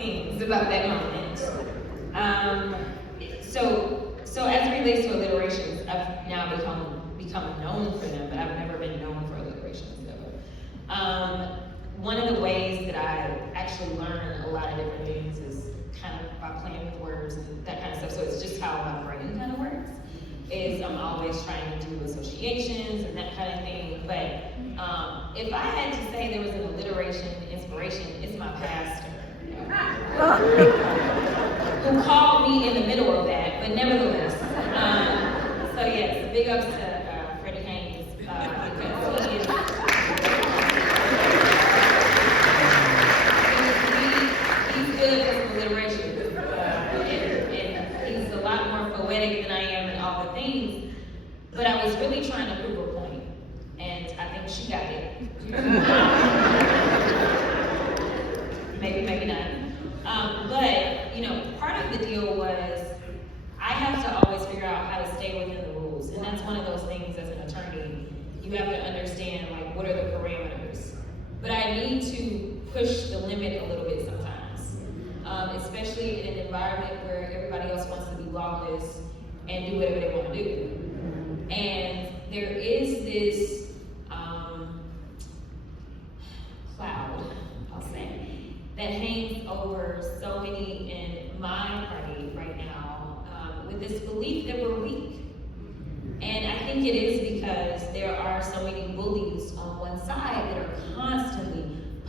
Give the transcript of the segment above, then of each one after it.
things about that moment. So as it relates to alliterations, I've now become known for them, but I've never been known for alliterations ever. One of the ways that I actually learn a lot of different things is kind of by playing with words and that kind of stuff. So it's just how my brain kind of works. Is I'm always trying to do associations and that kind of thing. But if I had to say there was an alliteration inspiration, it's my pastor. Who called me in the middle of that, but nevertheless. So yes, big ups to Freddie Haynes, because he is he's good at some alliteration. And he's a lot more poetic than I am in all the things. But I was really trying to prove a point, and I think she got it. Maybe not. But, you know, part of the deal was I have to always figure out how to stay within the rules. And that's one of those things as an attorney. You have to understand, like, what are the parameters? But I need to push the limit a little bit sometimes, especially in an environment where everybody else wants to be lawless and do whatever they want to do. And there is this cloud, I'll say, that hangs over so many in my party right now, with this belief that we're weak. And I think it is because there are so many bullies on one side that are constantly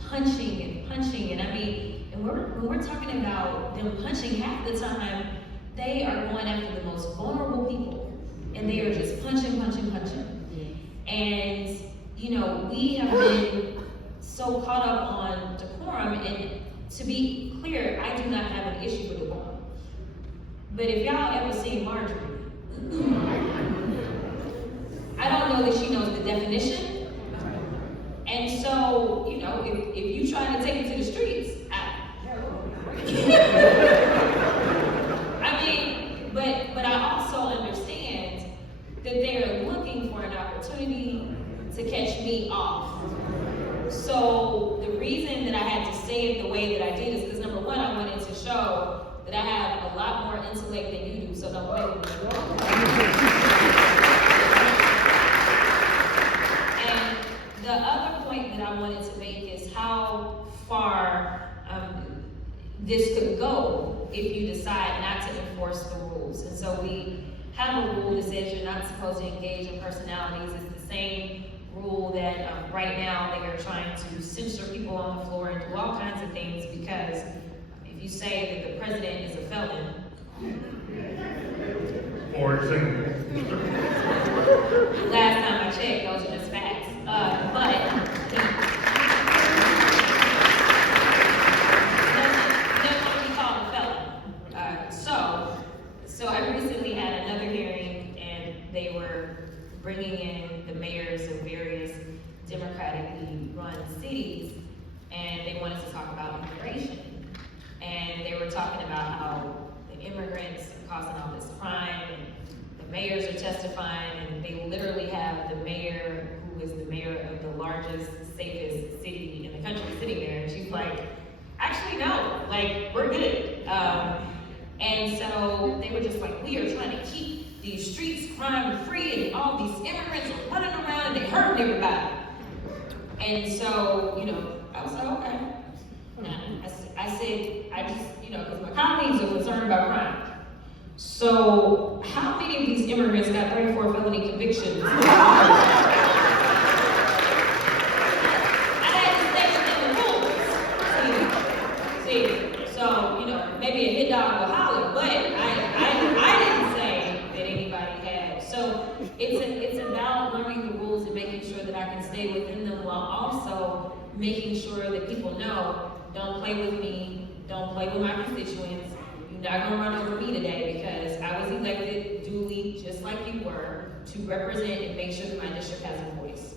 punching. And I mean, and when we're talking about them punching, half the time, they are going after the most vulnerable people. And they are just punching. And, you know, we have been so caught up on decorum, and to be clear, I do not have an issue with decorum. But if y'all ever seen Marjorie, I don't know that she knows the definition. And so, you know, if you try to take it to the streets, I mean, but I also understand that they're looking for an opportunity to catch me off. So the reason that I had to say it the way that I did is because, number one, I wanted to show that I have a lot more intellect than you do, so don't play with me. And the other point that I wanted to make is how far this could go if you decide not to enforce the rules. And so we have a rule that says you're not supposed to engage in personalities. It's the same rule that right now they are trying to censor people on the floor and do all kinds of things, because if you say that the president is a felon, for example, last time I checked, those are just facts. But never be called a felon. So I recently had another hearing, and they were bringing in the mayors of various democratically run cities, and they wanted to talk about immigration. And they were talking about how the immigrants are causing all this crime, and the mayors are testifying, and they literally have the mayor, who is the mayor of the largest, safest city in the country, sitting there, and she's like, actually no, like, we're good. And so they were just like, we are trying to keep these streets crime-free, and all these immigrants are running around and they're hurting everybody. And so, you know, I was like, okay. I said, I just, you know, because my colleagues are concerned about crime. So, how many of these immigrants got 34 felony convictions? I had to station in the rules. See, so, you know, maybe a hit dog will holler, but I didn't say that anybody had. So, it's about learning the rules and making sure that I can stay within them, while also making sure that people know, don't play with me, don't play with my constituents. You're not gonna run over me today, because I was elected duly, just like you were, to represent and make sure that my district has a voice.